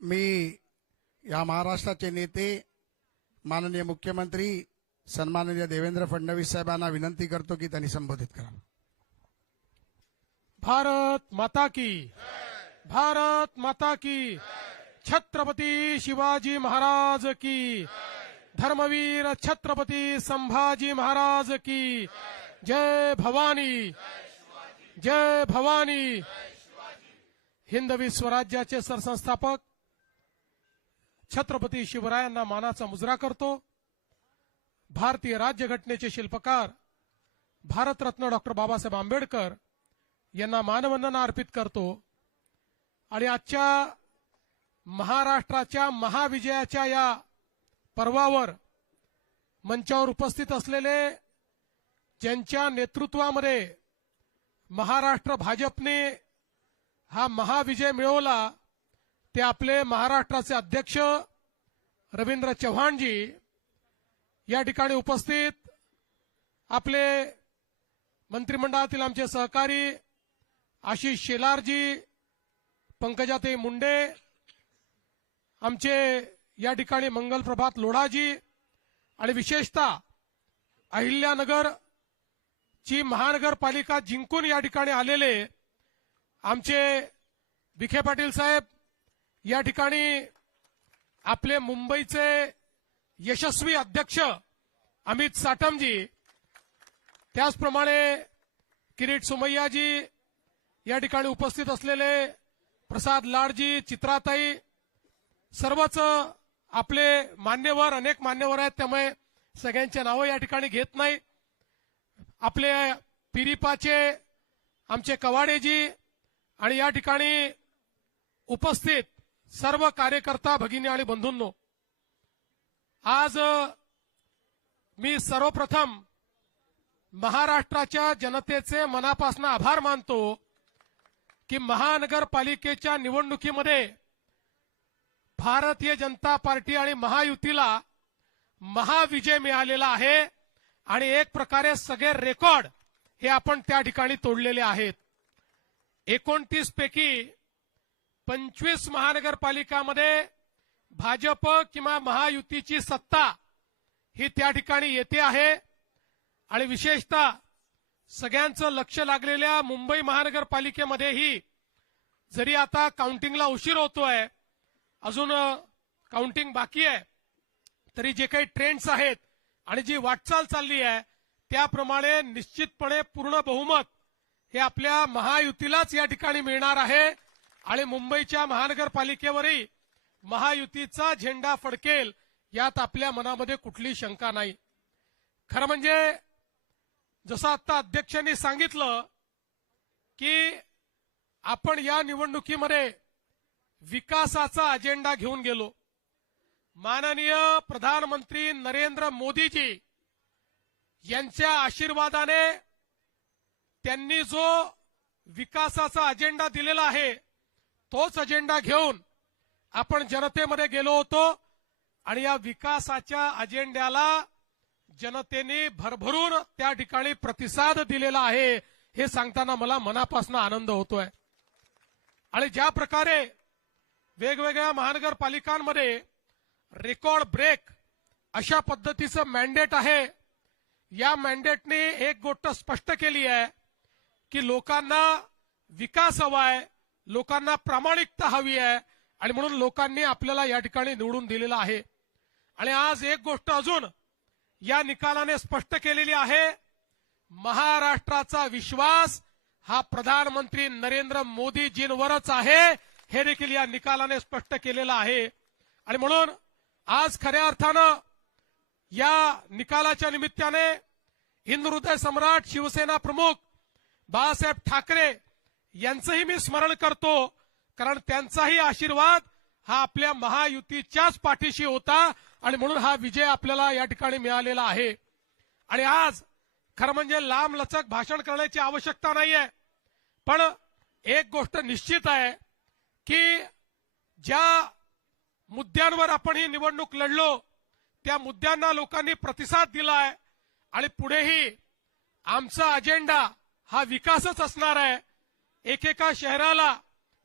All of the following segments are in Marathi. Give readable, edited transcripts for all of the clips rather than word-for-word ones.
मी या महाराष्ट्राचे नेते माननीय मुख्यमंत्री सन्माननीय देवेंद्र फडणवीस साहेबांना विनंती करतो की त्यांनी संबोधित करावं. भारत माता की, भारत माता की, छत्रपती शिवाजी महाराज की, धर्मवीर छत्रपती संभाजी महाराज की, जय भवानी, जय भवानी. हिंदवी स्वराज्याचे सरसंस्थापक छत्रपती शिवरायांना मानाचा मुजरा करतो. भारतीय राज्यघटनेचे शिल्पकार भारतरत्न डॉक्टर बाबासाहेब आंबेडकर यांना मानवंदना अर्पित करतो. आणि आजच्या महाराष्ट्राच्या महाविजयाच्या या पर्वावर मंचावर उपस्थित असलेले, ज्यांच्या नेतृत्वामध्ये महाराष्ट्र भाजपने हा महाविजय मिळवला, ते आपले महाराष्ट्राचे अध्यक्ष रवींद्र चव्हाणजी, या ठिकाणी उपस्थित आपले मंत्रिमंडळातील आमचे सहकारी आशिष शेलारजी, पंकजाताई मुंडे, आमचे या ठिकाणी मंगलप्रभात लोढाजी, आणि विशेषतः अहिल्यानगर ची महानगरपालिका जिंकून या ठिकाणी आलेले आमचे विखे पाटील साहेब, या ठिकाणी आपले मुंबईचे यशस्वी अध्यक्ष अमित साटमजी, त्याचप्रमाणे किरीट सोमय्याजी, या ठिकाणी उपस्थित असलेले प्रसाद लाडजी, चित्राताई, सर्वच आपले मान्यवर, अनेक मान्यवर आहेत, त्यामुळे सगळ्यांचे नावं या ठिकाणी घेत नाही. आपले पिरिपाचे आमचे कवाडेजी आणि या ठिकाणी उपस्थित सर्व कार्यकर्ता भगिनी आणि बंधूंनो, आज मी सर्वप्रथम महाराष्ट्राच्या जनतेचे मनापासून आभार मानतो की महानगरपालिकेच्या निवडणुकीमध्ये भारतीय जनता पार्टी आणि महायुतीला महाविजय मिळालेला आहे. आणि एक प्रकारे सगळे रेकॉर्ड हे आपण त्या ठिकाणी तोडलेले आहेत. 29 पैकी 25 महानगरपालिकामध्ये भाजप किंवा महायुतीची सत्ता ही त्या ठिकाणी येते आहे. आणि विशेषतः सगळ्यांचं लक्ष लागलेल्या मुंबई महानगरपालिकेमध्येही, जरी आता काउंटिंगला उशीर होतोय, अजून काउंटिंग बाकी आहे, तरी जे काही ट्रेंड्स आहेत आणि जी वाटचाल चालली आहे त्याप्रमाणे निश्चितपणे पूर्ण बहुमत हे आपल्या महायुतीलाच या ठिकाणी मिळणार आहे. आणि मुंबईच्या महानगरपालिकेवरही महायुतीचा झेंडा फडकेल यात आपल्या मनामध्ये कुठली शंका नाही. खरं म्हणजे जसं आता अध्यक्षांनी सांगितलं की आपण या निवडणुकीमध्ये विकासाचा अजेंडा घेऊन गेलो. माननीय प्रधानमंत्री नरेंद्र मोदीजी यांच्या आशीर्वादाने त्यांनी जो विकासाचा अजेंडा दिलेला आहे तोच अजेंडा घेऊन आपण जनतेमध्ये गेलो होतो. आणि या विकासाच्या अजेंड्याला जनतेने भरभरून त्या ठिकाणी प्रतिसाद दिलेला आहे, हे सांगताना मला मनापासून आनंद होतोय. आणि ज्या प्रकारे वेगवेगळ्या महानगरपालिकांमध्ये रेकॉर्ड ब्रेक अशा पद्धतीचं मॅन्डेट आहे, या मॅन्डेटने एक गोष्ट स्पष्ट केली आहे की लोकांना विकास हवा आहे, लोकांना प्रामाणिकता हवी आहे, आणि म्हणून लोकांनी आपल्याला या ठिकाणी निवडून दिलेला आहे. आणि आज एक गोष्ट अजून या निकालाने स्पष्ट केलेली आहे, महाराष्ट्राचा विश्वास हा प्रधानमंत्री नरेंद्र मोदीजींवरच आहे, हे देखील या निकालाने स्पष्ट केलेलं आहे. आणि म्हणून आज खऱ्या अर्थानं या निकालाच्या निमित्ताने हिंदू हृदय सम्राट शिवसेना प्रमुख बाळासाहेब ठाकरे यांचंही मी स्मरण करतो, कारण त्यांचाही आशीर्वाद हा आपल्या महायुतीच्याच पाठीशी होता आणि म्हणून हा विजय आपल्याला या ठिकाणी मिळालेला आहे. आणि आज खरं म्हणजे लांब लचक भाषण करण्याची आवश्यकता नाहीये, पण एक गोष्ट निश्चित आहे की ज्या मुद्द्यांवर आपण ही निवडणूक लढलो त्या मुद्द्यांना लोकांनी प्रतिसाद दिलाय. आणि पुढेही आमचा अजेंडा हा विकासच असणार आहे. एकेका शहराला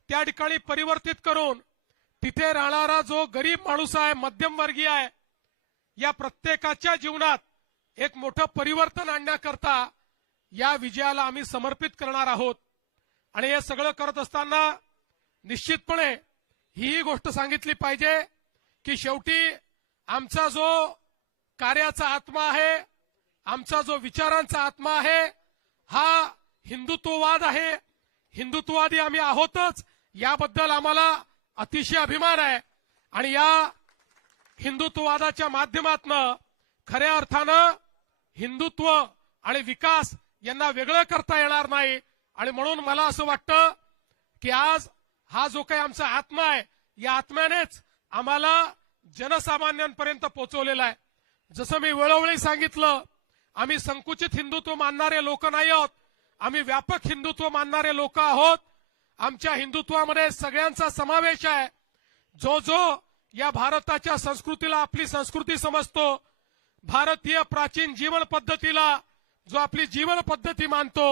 त्या ठिकाणी परिवर्तित करून तिथे राहणारा जो गरीब माणूस आहे, मध्यमवर्गीय आहे, या प्रत्येकाच्या जीवनात एक मोठं परिवर्तन आणण्याकरता या विजयाला आम्ही समर्पित करणार आहोत. आणि हे सगळं करत असताना निश्चितपणे ही गोष्ट सांगितली पाहिजे की शेवटी आमचा जो कार्याचा आत्मा आहे, आमचा जो विचारांचा आत्मा आहे, हा हिंदुत्ववाद आहे. हिंदुत्ववादी आम्ही आहोतच, याबद्दल आम्हाला अतिशय अभिमान आहे. आणि या हिंदुत्ववादाच्या माध्यमातून खऱ्या अर्थानं हिंदुत्व आणि विकास यांना वेगळं करता येणार नाही. आणि म्हणून मला असं वाटतं की आज हा जो काही आमचा आत्मा आहे, या आत्म्यानेच आम्हाला जनसामान्यांपर्यंत पोहोचवलेला आहे. जसं मी वेळोवेळी सांगितलं, आम्ही संकुचित हिंदुत्व मानणारे लोक नाही आहोत, आम्ही व्यापक हिंदुत्व मानणारे लोक आहोत. आमच्या हिंदुत्वामध्ये सगळ्यांचा समावेश आहे. जो जो या भारताच्या संस्कृतीला आपली संस्कृती समजतो, भारतीय प्राचीन जीवन पद्धतीला जो आपली जीवन पद्धती मानतो,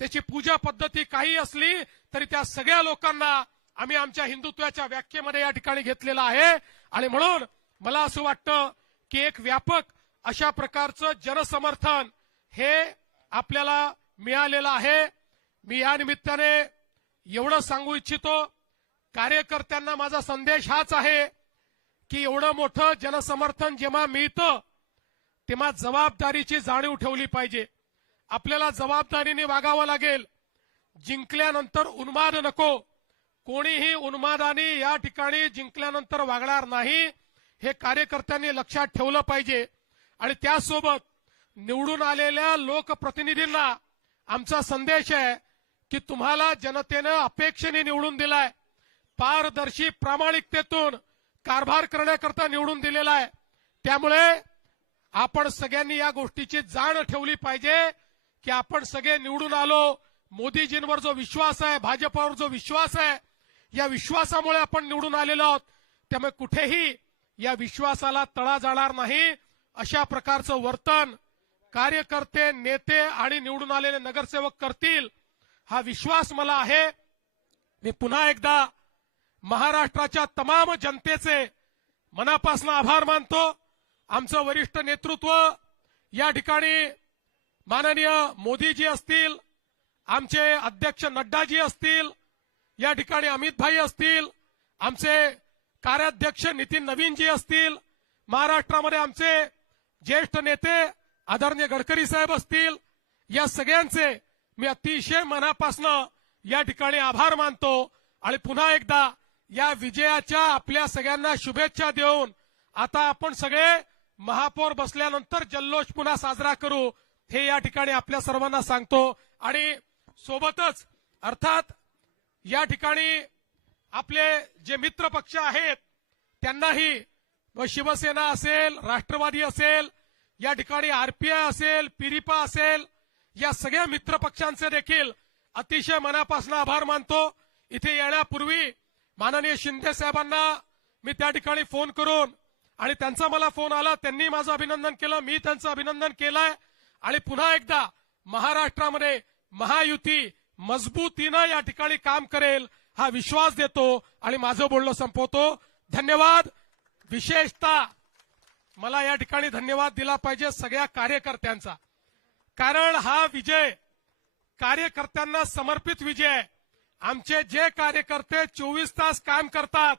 त्याची पूजा पद्धती काही असली तरी त्या सगळ्या लोकांना आम्ही आमच्या हिंदुत्वाच्या व्याख्येमध्ये या ठिकाणी घेतलेला आहे. आणि म्हणून मला असं वाटतं की एक व्यापक अशा प्रकारचं जनसमर्थन हे आपल्याला मिळालेलं आहे. मी या निमित्ताने एवढं सांगू इच्छितो, कार्यकर्त्यांना माझा संदेश हाच आहे की एवढं मोठं जनसमर्थन जेव्हा मिळतं तेव्हा जबाबदारीची जाणीव ठेवली पाहिजे. आपल्याला जबाबदारीने वागावं लागेल. जिंकल्यानंतर उन्माद नको. कोणीही उन्मादाने या ठिकाणी जिंकल्यानंतर वागणार नाही, हे कार्यकर्त्यांनी लक्षात ठेवलं पाहिजे. आणि त्यासोबत निवडून आलेल्या लोकप्रतिनिधींना आमचा संदेश आहे की तुम्हाला जनतेनं अपेक्षेने निवडून दिलाय, पारदर्शी प्रामाणिकतेतून कारभार करण्याकरता निवडून दिलेला आहे. त्यामुळे आपण सगळ्यांनी या गोष्टीची जाण ठेवली पाहिजे की आपण सगळे निवडून आलो. मोदीजींवर जो विश्वास आहे, भाजपावर जो विश्वास आहे, या विश्वासामुळे आपण निवडून आलेलो आहोत. त्यामुळे कुठेही या विश्वासाला तडा जाणार नाही, अशा प्रकारचं वर्तन कार्यकर्ते, नेते आणि निवडून आलेले नगरसेवक करतील, हा विश्वास मला आहे. मी पुन्हा एकदा महाराष्ट्राच्या तमाम जनतेचे मनापासून आभार मानतो. आमचं वरिष्ठ नेतृत्व या ठिकाणी माननीय मोदीजी असतील, आमचे अध्यक्ष नड्डाजी असतील, या ठिकाणी अमित भाई असतील, आमचे कार्याध्यक्ष नितीन नवीनजी असतील, महाराष्ट्रामध्ये आमचे ज्येष्ठ नेते आदरणीय गडकरी साहेब असतील, या सगळ्यांचे मी अतिशय मनापासून या ठिकाणी आभार मानतो. आणि पुन्हा एकदा या विजयाच्या आपल्या सगळ्यांना शुभेच्छा देऊन आता आपण सगळे महापौर बसल्यानंतर जल्लोष पुन्हा साजरा करू, हे या ठिकाणी आपल्या सर्वांना सांगतो. आणि सोबतच अर्थात या ठिकाणी आपले जे मित्र पक्ष आहेत त्यांनाही, शिवसेना असेल, राष्ट्रवादी असेल, या ठिकाणी आरपीआय असेल, पिरिपा असेल, या सगळ्या मित्र पक्षांचे देखील अतिशय मनापासून आभार मानतो. इथे येण्यापूर्वी माननीय शिंदे साहेबांना मी त्या ठिकाणी फोन करून, आणि त्यांचा मला फोन आला, त्यांनी माझं अभिनंदन केलं, मी त्यांचं अभिनंदन केलंय. आणि पुन्हा एकदा महाराष्ट्रामध्ये महायुती मजबूतीनं या ठिकाणी काम करेल हा विश्वास देतो आणि माझं बोलणं संपवतो. धन्यवाद. विशेषतः मला या ठिकाणी धन्यवाद दिला पाहिजे सगळ्या कार्यकर्त्यांचा, कारण हा विजय कार्यकर्त्यांना समर्पित विजय आहे. आमचे जे कार्यकर्ते 24 तास काम करतात,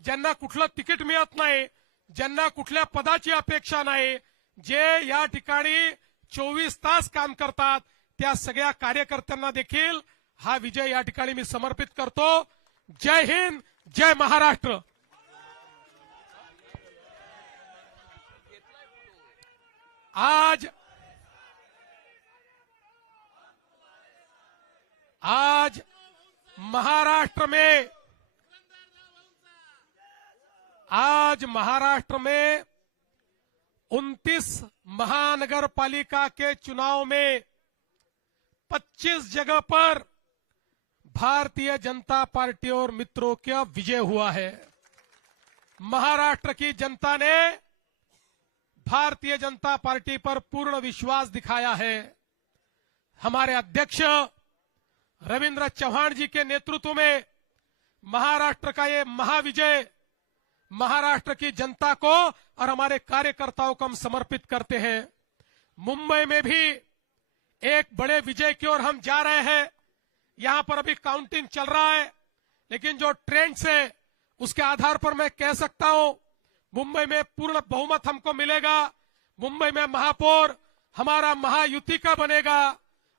ज्यांना कुठलं तिकीट मिळत नाही, ज्यांना कुठल्या पदाची अपेक्षा नाही, जे या ठिकाणी 24 तास काम करतात, त्या सगळ्या कार्यकर्त्यांना देखील हा विजय या ठिकाणी मी समर्पित करतो. जय हिंद, जय महाराष्ट्र. आज महाराष्ट्र में 29 महानगर पालिका के चुनाव में 25 जगह पर भारतीय जनता पार्टी और मित्रों का विजय हुआ है. महाराष्ट्र की जनता ने भारतीय जनता पार्टी पर पूर्ण विश्वास दिखाया है. हमारे अध्यक्ष रविंद्र चौहान जी के नेतृत्व में महाराष्ट्र का ये महाविजय महाराष्ट्र की जनता को और हमारे कार्यकर्ताओं को हम समर्पित करते हैं। मुंबई में भी एक बड़े विजय की ओर हम जा रहे हैं। यहां पर अभी काउंटिंग चल रहा है, लेकिन जो ट्रेंड्स है उसके आधार पर मैं कह सकता हूं मुंबई में पूर्ण बहुमत हमको मिलेगा। मुंबई में महापौर हमारा महायुति का बनेगा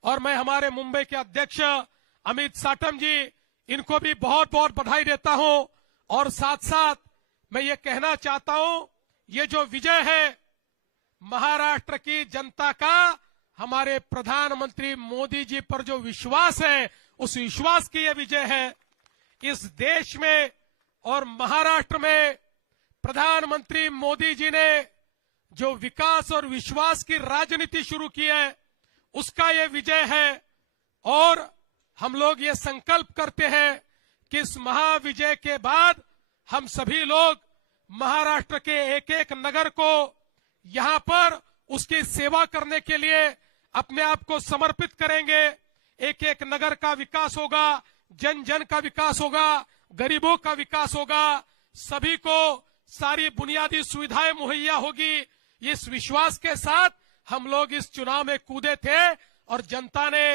और मैं हमारे मुंबई के अध्यक्ष अमित साटम जी इनको भी बहुत बहुत बधाई देता हूं। और साथ साथ मैं ये कहना चाहता हूं, ये जो विजय है महाराष्ट्र की जनता का हमारे प्रधानमंत्री मोदी जी पर जो विश्वास है, उस विश्वास की ये विजय है। इस देश में और महाराष्ट्र में प्रधानमंत्री मोदी जी ने जो विकास और विश्वास की राजनीति शुरू की है, उसका ये विजय है। और हम लोग ये संकल्प करते हैं कि इस महाविजय के बाद हम सभी लोग महाराष्ट्र के एक एक नगर को यहां पर उसकी सेवा करने के लिए अपने आप को समर्पित करेंगे। एक एक नगर का विकास होगा, जन जन का विकास होगा, गरीबों का विकास होगा, सभी को सारी बुनियादी सुविधाएं मुहैया होगी। इस विश्वास के साथ हम लोग इस चुनाव में कूदे थे और जनता ने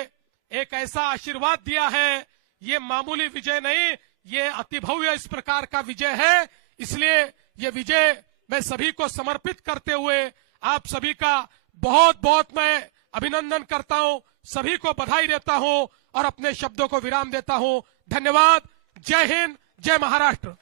एक ऐसा आशीर्वाद दिया है। ये मामूली विजय नहीं, ये अतिभव्य इस प्रकार का विजय है। इसलिए ये विजय मैं सभी को समर्पित करते हुए आप सभी का बहुत बहुत मैं अभिनंदन करता हूं, सभी को बधाई देता हूं और अपने शब्दों को विराम देता हूं। धन्यवाद। जय हिंद, जय महाराष्ट्र।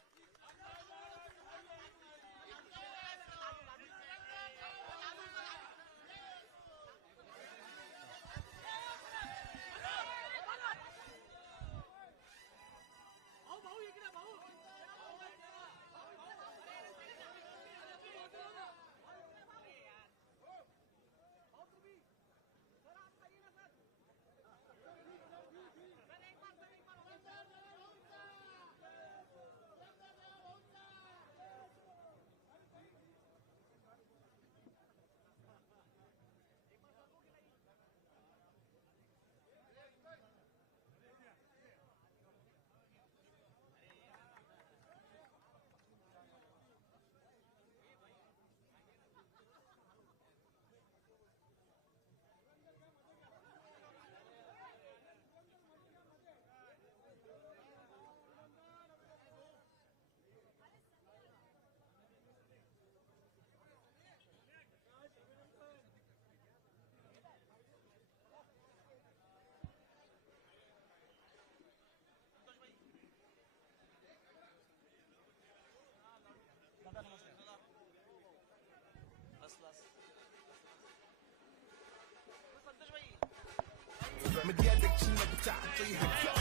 मीडिया इलेक्शन में चाहती है क्या?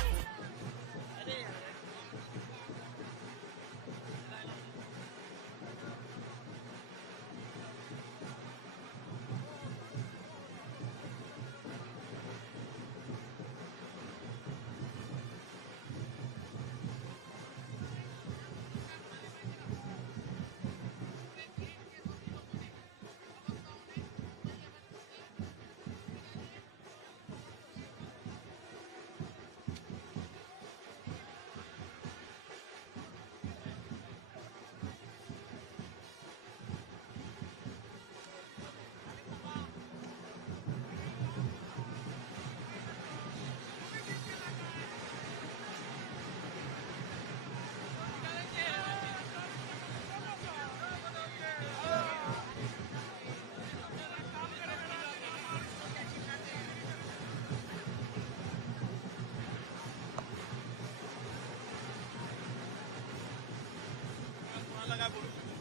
लगा बोलूं